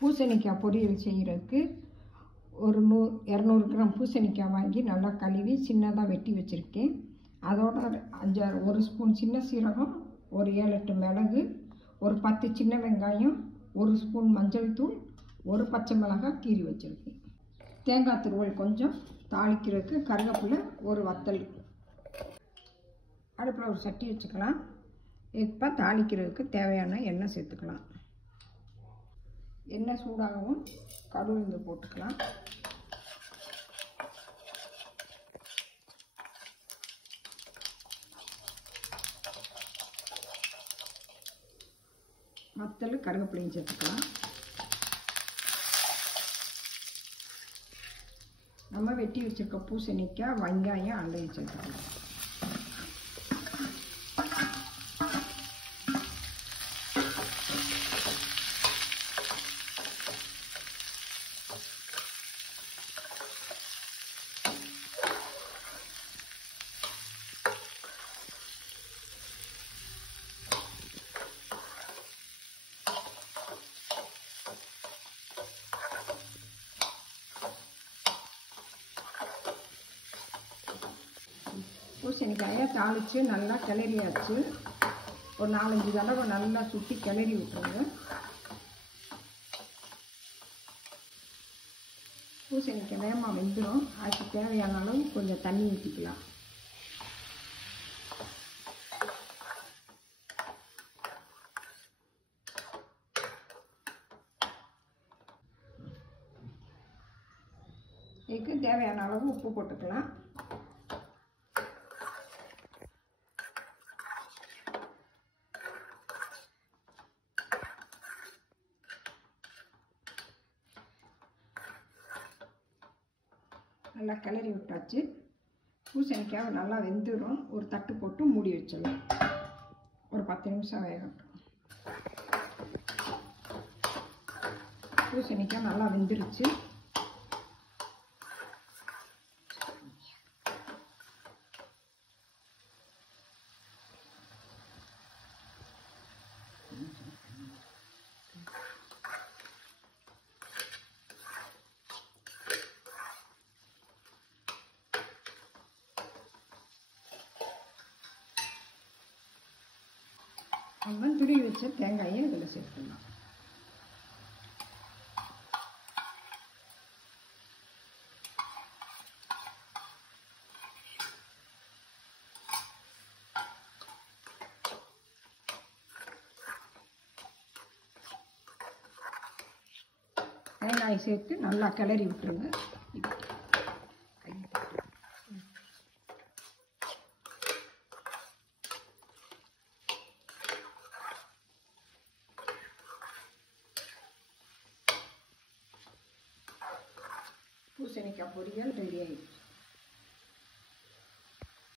பூசணிக்காய் பொரியல் செய்கிறதுக்கு ஒரு 200 கிராம் பூசணிக்காய் வாங்கி நல்லா கழுவி சின்னதாக வெட்டி வச்சுருக்கேன். அதோட 5-6 1 ஸ்பூன் சின்ன சீரகம், ஒரு 7-8 மிளகு, ஒரு 10 சின்ன வெங்காயம், 1 ஸ்பூன் மஞ்சள் தூள், ஒரு பச்சை மிளகாய் கீறி வச்சுருக்கேன். தேங்காய் துருவல் கொஞ்சம், தாளிக்கிறதுக்கு கருவேப்பிலை, ஒரு வத்தல். அடுப்பில் ஒரு சட்டி வச்சுக்கலாம். இப்போ தாளிக்கிறதுக்கு தேவையான எண்ணெய் சேர்த்துக்கலாம். எண்ணெய் சூடாகவும் கடுகு போட்டுக்கலாம். வத்தல் கருவேப்பிலையும் சேர்த்துக்கலாம். நம்ம வெட்டி வச்சுருக்க பூசணிக்காய், வெங்காயம் அண்டையும் சேர்த்துக்கலாம். பூசணிக்காயை தாளித்து நல்லா கிளறியாச்சு. ஒரு 4-5 தடவை நல்லா சுற்றி கிளறி விட்டுருங்க. பூசணிக்காய் வேகமாக வெந்துடும். அதுக்கு தேவையான அளவு கொஞ்சம் தண்ணி ஊற்றிக்கலாம். இதுக்கு தேவையான அளவு உப்பு போட்டுக்கலாம். நல்லா கிளறி விட்டாச்சு. பூசணிக்காய் நல்லா வெந்துடும். ஒரு தட்டு போட்டு மூடி வச்சிடலாம். ஒரு 10 நிமிஷம் வேகட்டும். பூசணிக்காய் நல்லா வெந்துருச்சு. நம்ம துருவி வச்ச தேங்காயை இதில் சேர்த்துக்கலாம். தேங்காயை சேர்த்து நல்லா கிளறி விட்டுருங்க. பூசணிக்காய் பொரியல் ரெடி ஆயிடுச்சு.